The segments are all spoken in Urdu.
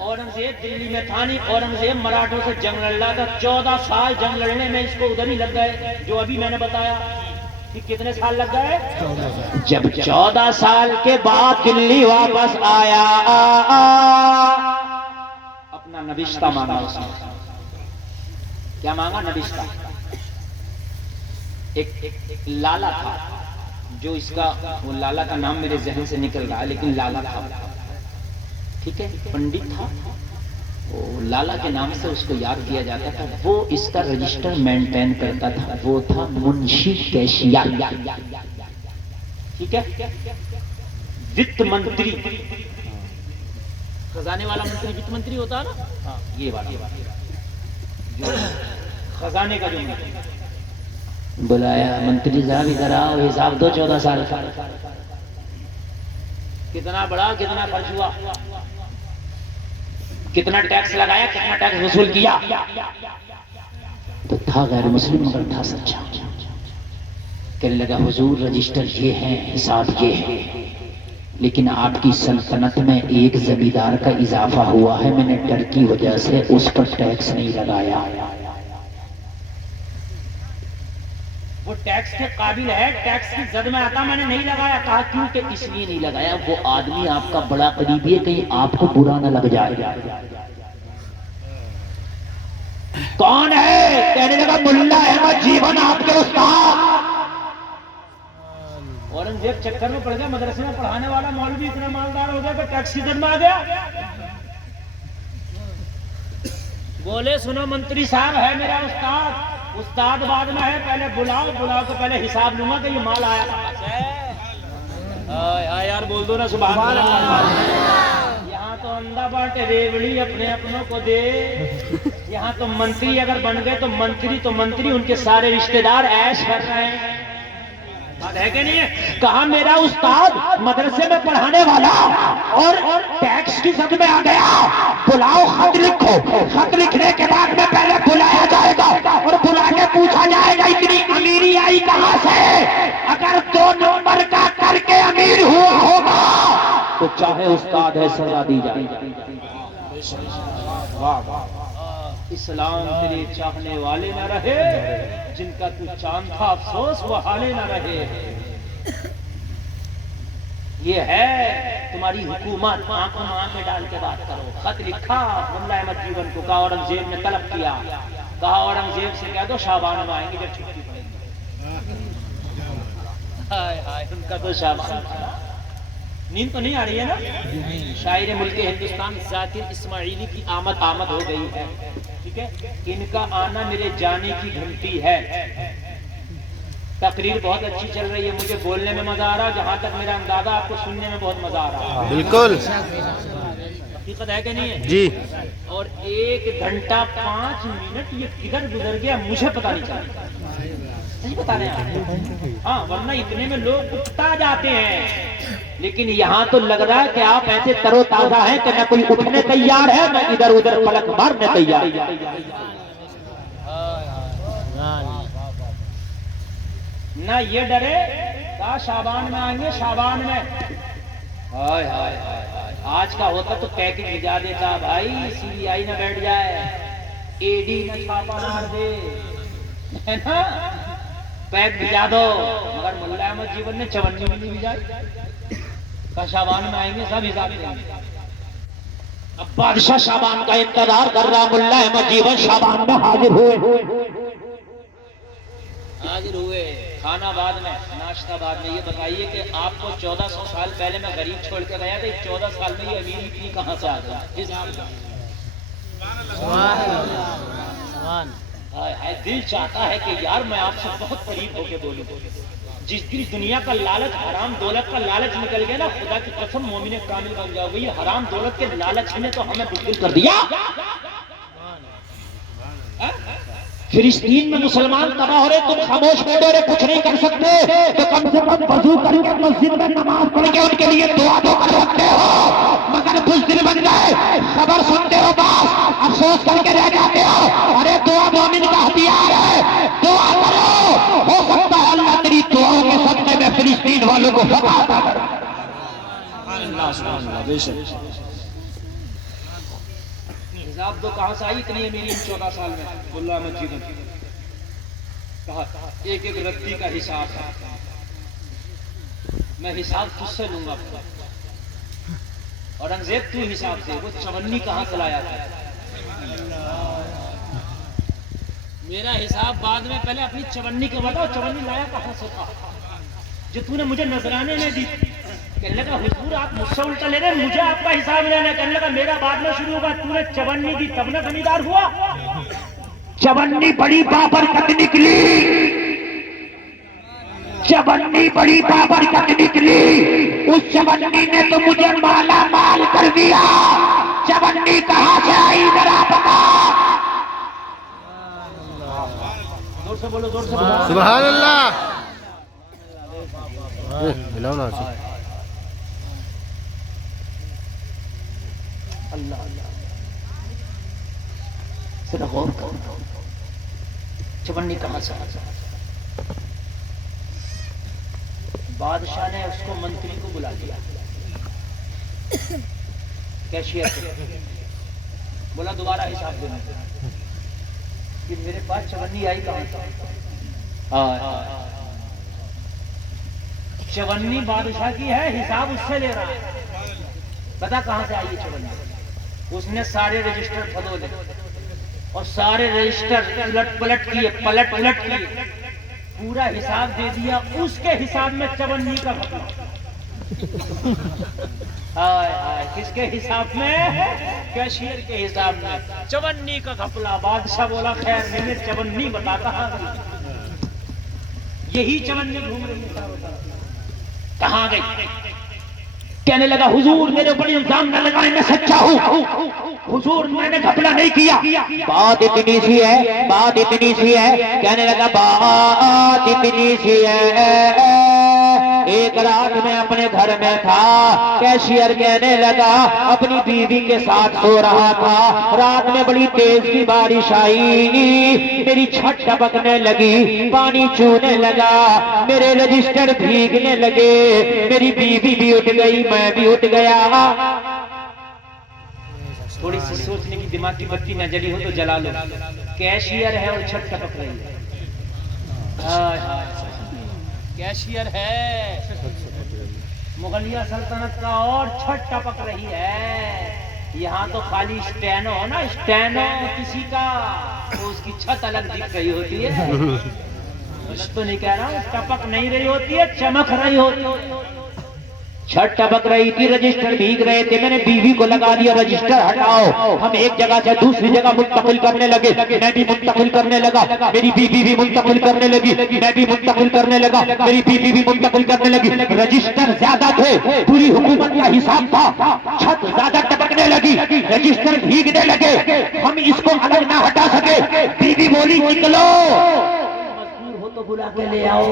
اورنگزیب دلی میں تھا نہیں، اورنگزیب مراٹھوں سے جنگ لڑ رہا تھا، 14 سال جنگ لڑنے میں اس کو ادھر ہی لگ گئے، جو ابھی میں نے بتایا کہ کتنے سال لگ گئے۔ جب 14 سال کے بعد دلی واپس آیا، اپنا نبشتہ مانگا اس نے۔ کیا مانگا؟ نبشتہ۔ ایک لالا تھا، جو اس کا، وہ لالا کا نام میرے ذہن سے نکل رہا ہے، لیکن لالا تھا، ٹھیک ہے، پنڈت تھا، وہ لالا کے نام سے اس کو یاد کیا جاتا تھا۔ وہ اس کا رجسٹر مینٹین کرتا تھا، وہ تھا منشی کیشیا، ٹھیک ہے، وت منتری، خزانے والا منتری وت منتری ہوتا ہے نا، ہاں یہ والا، جو خزانے کا جو منتری۔ بلایا منتری صاحب ادھر آؤ، حساب دو 14 سال کا، کتنا بڑا، کتنا خرچ ہوا، کتنا ٹیکس لگایا، کتنا ٹیکس وصول کیا۔ تو تھا غیر مسلم مگر تھا سچا، کہنے لگا حضور رجسٹر یہ ہے، حساب یہ ہے، لیکن آپ کی سلطنت میں ایک زمیندار کا اضافہ ہوا ہے، میں نے ڈر کی وجہ سے اس پر ٹیکس نہیں لگایا۔ وہ ٹیکس کے قابل ہے، ٹیکس کی زد میں آتا، میں نے نہیں لگایا۔ کہا کیوں؟ کہ اس لیے نہیں لگایا، وہ آدمی آپ کا بڑا قریبی ہے، کہیں آپ کو برا نہ لگ جائے۔ کون ہے؟ کہنے لگا ملا احمد جیون، آپ کے استاد۔ اورنگزیب چکر میں پڑ گیا، مدرسے میں پڑھانے والا مولوی اتنا مالدار ہو گیا کہ ٹیکس کی زد میں آ گیا۔ بولے سنو منتری صاحب، ہے میرا استاد، استاد بعد میں ہے، پہلے بلاؤ، بلاؤ کے پہلے حساب لوں گا کہ یہ مال آیا کہاں۔ یار بول دو نا سبحان اللہ۔ یہاں تو اندھا بانٹے ریوڑی اپنے اپنوں کو دے، یہاں تو منتری اگر بن گئے تو منتری ان کے سارے رشتہ دار عیش کر رہے ہیں، بات ہے کہ نہیں ہے؟ کہا میرا استاد مدرسے میں پڑھانے والا اور ٹیکس کی زد میں آ گیا، بلاؤ، خط لکھو، خط لکھنے کے بعد میں پہلے بلایا جائے گا اور بلا کے پوچھا جائے گا اتنی امیری آئی کہاں سے۔ اگر 2 نمبر کا کر کے امیر ہوا ہوگا تو چاہے استاد ہے سزا دی جائے۔ اسلام تیرے چاہنے والے نہ رہے، جن کا تو چاند تھا افسوس وہ حالے نہ رہے۔ یہ ہے تمہاری حکومت، آنکھوں میں آنکھیں ڈال کے بات کرو۔ خط لکھا ملا احمد جیون کو، کہا اورنگزیب نے طلب کیا، کہا اورنگزیب سے کہہ دو شعبان میں آئیں گے جب چھٹی پڑے گی۔ ہائے ہائے، ان کا تو شعبان تھا۔ نیند تو نہیں آ رہی ہے نا؟ شاعر ملک ہندوستان ذاکر اسماعیلی کی آمد ہو گئی ہے، ٹھیک ہے، ان کا آنا میرے جانے کی گھنٹی ہے۔ تقریر بہت اچھی چل رہی ہے، مجھے بولنے میں مزہ آ رہا، جہاں تک میرا اندازہ آپ کو سننے میں بہت مزہ آ رہا ہے۔ بالکل حقیقت ہے کہ نہیں ہے؟ جی۔ اور 1 گھنٹہ 5 منٹ یہ کدھر گزر گیا مجھے پتہ نہیں چلا، نہیں بتا رہے ہیں، ہاں، ورنہ اتنے میں لوگ اٹھتا جاتے ہیں، لیکن یہاں تو لگ رہا ہے کہ آپ ایسے تر و تازہ ہیں کہ نہ کوئی اٹھنے تیار ہے، نہ ادھر ادھر پلک مارنے تیار۔ نہ یہ ڈرے کہا شعبان میں آئیں گے، شعبان میں۔ ہائے ہائے ہائے، آج کا ہوتا تو کہہ کے بھجا دیتا، بھائی CBI نہ بیٹھ جائے، AD نہ چھاپا مار دے، ہے نا، پیک بھجا دو، مگر ملا احمد جیون نے 54 میں نہیں بھجائی، کہا شعبان میں آئیں گے، سب حساب دیں گے۔ اب بادشاہ شعبان کا انتظار کر رہا، ملا احمد جیون شعبان میں حاضر ہوئے، کھانا بعد میں، ناشتہ بعد میں۔ یہ بتائیے کہ آپ کو 1400 سال پہلے میں غریب چھوڑ کے گیا تھا، 14 سال میں یہ امیر اتنی کہاں سے آ گئی؟ دل چاہتا ہے کہ یار میں آپ سے بہت قریب ہو کے بولوں، جس دن دنیا کا لالچ، حرام دولت کا لالچ نکل گیا نا، خدا کی قسم مومن کامل بن جاؤ گے۔ یہ حرام دولت کے لالچ نے تو ہمیں بزدل کر دیا۔ فلسطین میں مسلمان تباہ ہو رہے، تم خاموش بیٹھے رہے، کچھ نہیں کر سکتے، تو کم سے کم وضو کر کے مسجد میں نماز پڑھ کے ان کے لیے دعا تو کر سکتے ہو، مگر بزدل بن گئے، خبر سنتے ہو بس افسوس کر کے رہ جاتے ہو۔ ارے دعا مومن کا ہتھیار ہے، دعا کرو، ہو سکتا ہے اللہ تیری دعاؤں کے صدقے میں فلسطین والوں کو فتح عطا کرے۔ جناب دو کہاں سے آئی اتنی ہے میری 14 سال میں؟ ملا احمد جی نے کہا ایک ایک رتی کا حساب ہے، میں حساب تجھ سے لوں گا، اورنگزیب تو حساب دے۔ وہ چونی کہاں سے لایا تھا؟ میرا حساب بعد میں، پہلے اپنی چونی کے بتاؤ، چونی لایا کہاں سے تھا جو تو نے مجھے نذرانے میں دی؟ کہنے لگا حضور آپ مجھ سے الٹا لے رہے، مجھے آپ کا حساب لینا۔ کہنے لگا میرا بعد میں شروع ہوگا، تو نے چونی دی تب نہ زمیندار ہوا۔ چونی بڑی بابرکت نکلی، چونی بڑی بابرکت نکلی، اس چونی نے تو مجھے مالا مال کر دیا۔ چونی کہاں سے آئی ذرا بتا؟ زور سے بولو، زور سے بولو۔ سبحان اللہ۔ اللہ ذرا غور کرو، چونی کہاں سے آئی؟ بادشاہ نے اس کو منتری کو بلا لیا، کیشیئر کو بولا دوبارہ حساب دینا کہ میرے پاس چونی آئی کہاں سے؟ چونی بادشاہ کی ہے، حساب اس سے لے رہا ہے، پتا کہاں سے آئی چونی؟ اس نے سارے رجسٹر کھدولے اور سارے رجسٹر پلٹ کیے، پلٹ کیے، پورا حساب دے دیا۔ اس کے حساب میں چونی کا گھپلا، کس کے حساب میں؟ کیشیئر کے حساب میں چونی کا گھپلا۔ بادشاہ بولا خیر میں نے چونی بتاتا ہوں، یہی چونی گھوم رہی ہے، کہاں گئی؟ کہنے لگا حضور میرے اوپر الزام نہ لگائیں، میں سچا ہوں حضور، میں نے گھپلا نہیں کیا۔ بات اتنی سی ہے، بات اتنی سی ہے، کہنے لگا بات اتنی سی ہے، ایک رات میں اپنے گھر میں تھا، کیشیئر کہنے لگا اپنی بیوی کے ساتھ سو رہا تھا، رات میں بڑی تیز کی بارش آئی، میری چھت ٹپکنے لگی، پانی چونے لگا، میرے رجسٹر بھیگنے لگے، میری بیوی بھی اٹھ گئی، میں بھی اٹھ گیا۔ تھوڑی سی سوچنے کی دماغ کی بتی نہ جلی ہو تو جلا لو۔ کیشیئر ہے اور چھت ٹپک رہی ہے، کیشیئر ہے مغلیہ سلطنت کا اور چھت ٹپک رہی ہے۔ یہاں تو خالی اسٹینو ہو نا، اسٹینو کسی کا تو اس کی چھت الگ دکھ رہی ہوتی ہے، غلط تو نہیں کہہ رہا ہوں، ٹپک نہیں رہی ہوتی ہے، چمک رہی ہوتی ہے۔ چھت ٹپک رہی تھی، رجسٹر بھیگ رہے تھے، میں نے بیوی کو لگا دیا رجسٹر ہٹاؤ، ہم ایک جگہ سے دوسری جگہ منتقل کرنے لگے، میں بھی منتقل کرنے لگا، میری بیوی بھی منتقل کرنے لگی، میں بھی منتقل کرنے لگا، میری بیوی بھی منتقل کرنے لگی۔ رجسٹر زیادہ تھے، پوری حکومت کا حساب تھا، چھت زیادہ ٹپکنے لگی، رجسٹر بھیگنے لگے، ہم اس کو الگ نہ ہٹا سکے۔ بیوی بولی نکلو، مجبور ہو تو بلا کے لے آؤ،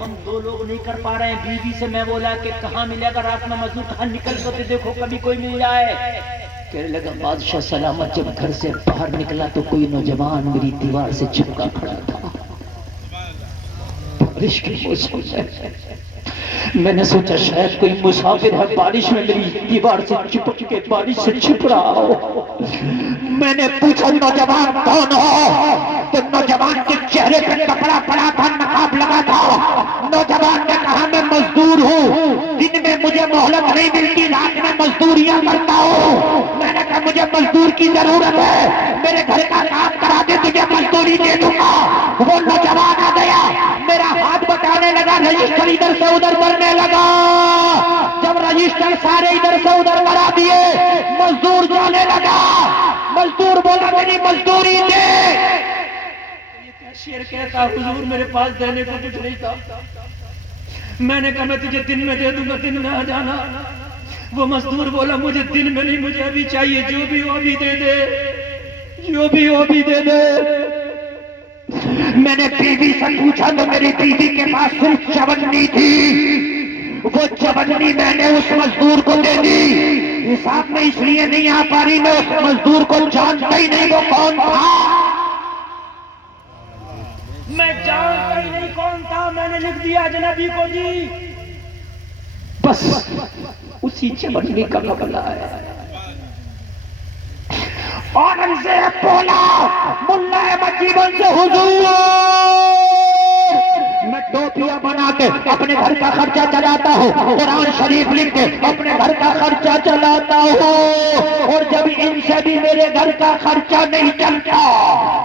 ہم دو لوگ نہیں کر پا رہے ہیں۔ بیوی سے میں بولا کہ کہاں ملے گا رات میں مزدور، کہاں نکل کر دیکھو کبھی کوئی مل جائے۔ کہنے لگا بادشاہ سلامت جب گھر سے باہر نکلا تو کوئی نوجوان میری دیوار سے چپکا کھڑا تھا، بارش کے موسم میں میں نے سوچا شاید کوئی مسافر ہے، بارش میں میری دیوار سے چپک کے بارش سے چھپ رہا ہو۔ میں نے پوچھا نوجوان کون ہو؟ تو نوجوان کے چہرے پہ کپڑا پڑا تھا، نقاب لگا تھا۔ نوجوان نے کہا میں مزدور ہوں، دن میں مجھے مہلت نہیں ملتی، رات میں مزدوریاں کرتا ہوں۔ میں نے کہا مجھے مزدور کی ضرورت ہے، میرے گھر کا کام کرا دے، تجھے مزدوری دے دوں گا۔ وہ نوجوان آ گیا، میرا ہاتھ بٹانے لگا، رجسٹر ادھر سے ادھر کرنے لگا۔ جب رجسٹر سارے ادھر سے ادھر کرا دیے، مزدور جانے لگا۔ مزدور بولا میری مزدوری دے۔ کیشیئر کہتا حضور میرے پاس دینے کو کچھ نہیں تھا، میں نے کہا میں تجھے دن میں دے دوں گا، دن میں آ جانا۔ وہ مزدور بولا مجھے دن میں نہیں، مجھے ابھی چاہیے، جو بھی ہو ابھی دے دے، جو بھی ہو ابھی دے دے۔ میں نے بیوی سے پوچھا تو میری بیوی کے پاس صرف چونی تھی، وہ چونی میں نے اس مزدور کو دے دی۔ حساب میں اس لیے نہیں آ پا رہی، میں اس مزدور کو جانتا ہی نہیں وہ کون تھا۔ میں جانتا ہی نہیں کون تھا، میں نے لکھ دیا جنابی کو جی، بس اسی چونی کا قبلہ ہے۔ اورنگزیب بولا ملا احمد جیون سے حضور میں ٹوپیاں بنا کے اپنے گھر کا خرچہ چلاتا ہوں، قرآن شریف لکھ کے اپنے گھر کا خرچہ چلاتا ہوں، اور جب ان سے بھی میرے گھر کا خرچہ نہیں چلتا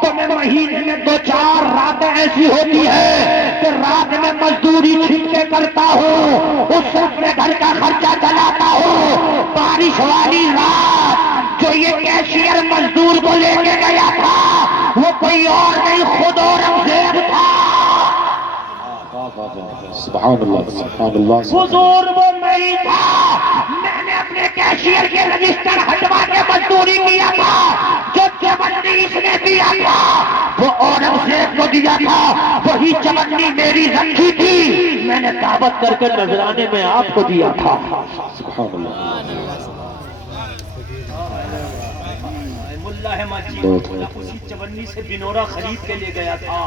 تو میں مہینے میں 2-4 راتیں ایسی ہوتی ہے کہ رات میں مزدوری چھین کے کرتا ہوں، اس سے اپنے گھر کا خرچہ چلاتا ہوں۔ بارش والی رات جو یہ کیشیئر مزدور کو لے کے گیا تھا وہ کوئی اور نہیں، خود اورنگزیب تھا۔ سبحان اللہ سبحان اللہ حضور وہ نہیں تھا، میں نے اپنے کیشیئر کے رجسٹر ہٹوا کے مزدوری کیا تھا، جو چمنی اس نے دیا تھا وہ اورنگزیب کو دیا تھا، وہی چمنی میری رکھی تھی، میں نے دعوت کر کے نذرانے میں آپ کو دیا تھا۔ سبحان اللہ ملا احمد جی اسی چونی سے بنورا خرید کے لے گیا تھا،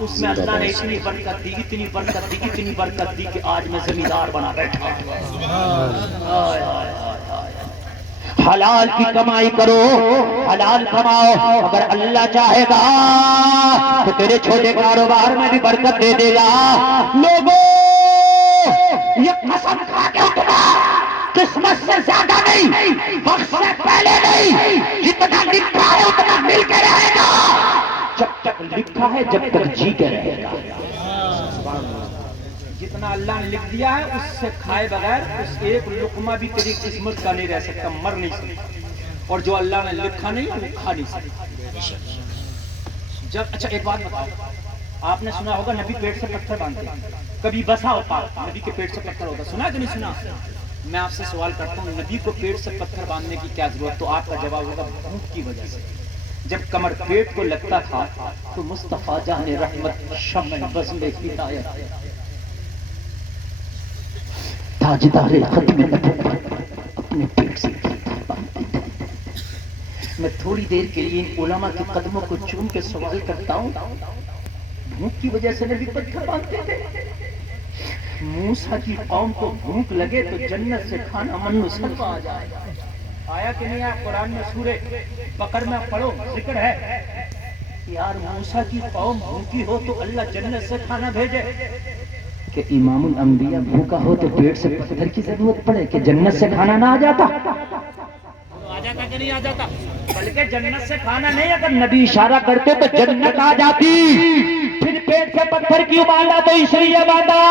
اس میں اللہ نے اتنی برکت دی، اتنی برکت دی، اتنی برکت دی کہ آج میں زمیندار بنا بیٹھا۔ حلال کی کمائی کرو، حلال کماؤ، اگر اللہ چاہے گا تو تیرے چھوٹے کاروبار میں بھی برکت دے دے گا۔ لوگوں یہ قسم کھا کے اٹھنا، قسمت سے زیادہ نہیں، وقت سے پہلے نہیں، جتنا لکھا ہے اتنا مل کے رہے گا، جب تک لکھا ہے جب تک جی کے رہے گا۔ جتنا اللہ نے لکھ دیا ہے اس سے کھائے بغیر اس ایک لقمہ بھی تیری قسمت کا نہیں رہ سکتا، مر نہیں سکتا، اور جو اللہ نے لکھا نہیں وہ کھا نہیں سکتا۔ جب اچھا ایک بات بتاؤ، آپ نے سنا ہوگا نبی پیٹ سے پتھر باندھتے ہیں، کبھی بسا ہوتا نبی کے پیٹ سے پتھر ہوتا، سنا کہ نہیں سنا؟ میں آپ سے سوال کرتا ہوں، نبی کو پیٹ سے پتھر باندھنے کی کیا ضرورت؟ تو آپ کا جواب ہوگا بھوک کی وجہ سے۔ جب کمر پیٹ کو لگتا تھا تو مصطفیٰ جان رحمت شمع بزم ہدایت تاجدار ختم نبوت اپنے پیٹ سے پتھر باندھتے تھے۔ میں تھوڑی دیر کے لیے ان علماء کے قدموں کو چوم کے سوال کرتا ہوں، بھوک کی وجہ سے نبی پتھر باندھتے تھے؟ موسیٰ کی قوم کو بھوک لگے تو جنت سے کھانا من و سلوا آ جائے، آیا کہ نہیں آیا؟ قرآن میں سورہ بقرہ میں پڑھو ذکر ہے، یار موسیٰ کی قوم بھوکی ہو تو اللہ جنت سے کھانا بھیجے، کہ امام الانبیاء بھوکا ہو تو پیٹ سے پتھر کی ضرورت پڑے کہ جنت سے کھانا نہ آ جاتا؟ آ جاتا کہ نہیں آ جاتا؟ بلکہ جنت سے کھانا نہیں، اگر نبی اشارہ کرتے تو جنت آ جاتی۔ پھر پیٹ سے پتھر کیوں باندھا؟ تو اس لیے باندھا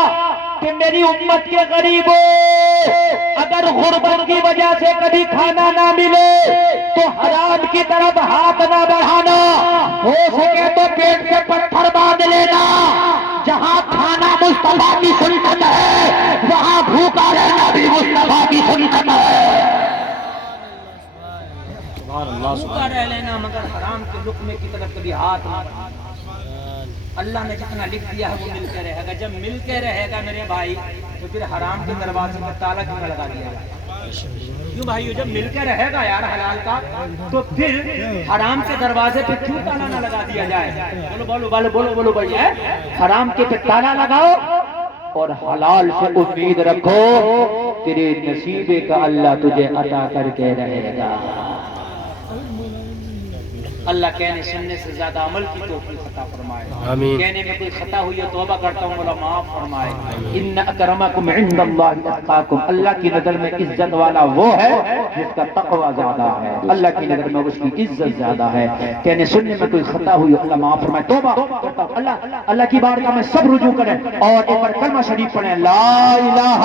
کہ میری امت کے غریبوں اگر غربت کی وجہ سے کبھی کھانا نہ ملے تو حرام کی طرف ہاتھ نہ بڑھانا، ہو سکے تو پیٹ سے پتھر باندھ لینا۔ جہاں کھانا مصطفیٰ کی سنت ہے وہاں بھوکا رہنا بھی مصطفیٰ کی سنت ہے۔ بھوکا رہ لینا مگر حرام کے لقمے کی طرف کبھی ہاتھ نہ بڑھانا۔ اللہ نے جتنا لکھ دیا ہے وہ مل کے رہے گا، جب مل کے رہے گا میرے بھائی تو پھر حرام کے دروازے پر تالا کیوں نہ لگا دیا جائے؟ کیوں بھائیو؟ جب مل کے رہے گا یار حلال کا تو پھر حرام کے دروازے پہ کیوں تالا نہ لگا دیا جائے؟ بولو بولو بولو بولو بولو بھائی، حرام کے پہ تالا لگاؤ اور حلال سے امید رکھو، تیرے نصیبے کا اللہ تجھے عطا کر کے رہے گا۔ اللہ کہنے سننے سے زیادہ عمل کی توفیق عطا فرمائے، کہنے میں کوئی خطا ہوئی ہے توبہ کرتا ہوں مولا معاف فرمائے۔ ان اکرمکم عند اللہ اتقاکم، اللہ کی نظر میں عزت والا وہ ہے جس کا تقوی زیادہ ہے، اللہ کی نظر میں اس کی عزت زیادہ ہے۔ کہنے سننے میں کوئی خطا ہوئی اللہ معاف فرمائے، توبہ کرتا ہوں، اللہ کی بارگاہ میں سب رجوع کریں اور ایک بار کلمہ شریف پڑھیں، لا الہ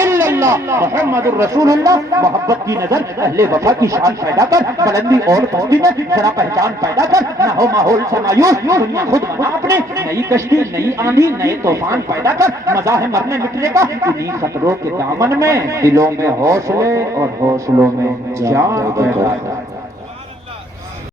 الا اللہ محمد الرسول اللہ۔ محبت کی نظر اہل وفا کی شان پیدا کر، بلندی اور پستی میں ذرا پہچان پیدا کر، نہ ہو ماحول سے مایوس، دنیا خود بنا اپنے، نئی کشتی نئی آندھی نئے طوفان پیدا کر، مزاح مرنے مٹنے کا انہی خطروں کے دامن میں دلوں میں حوصلے اور حوصلوں میں جان پیدا کر۔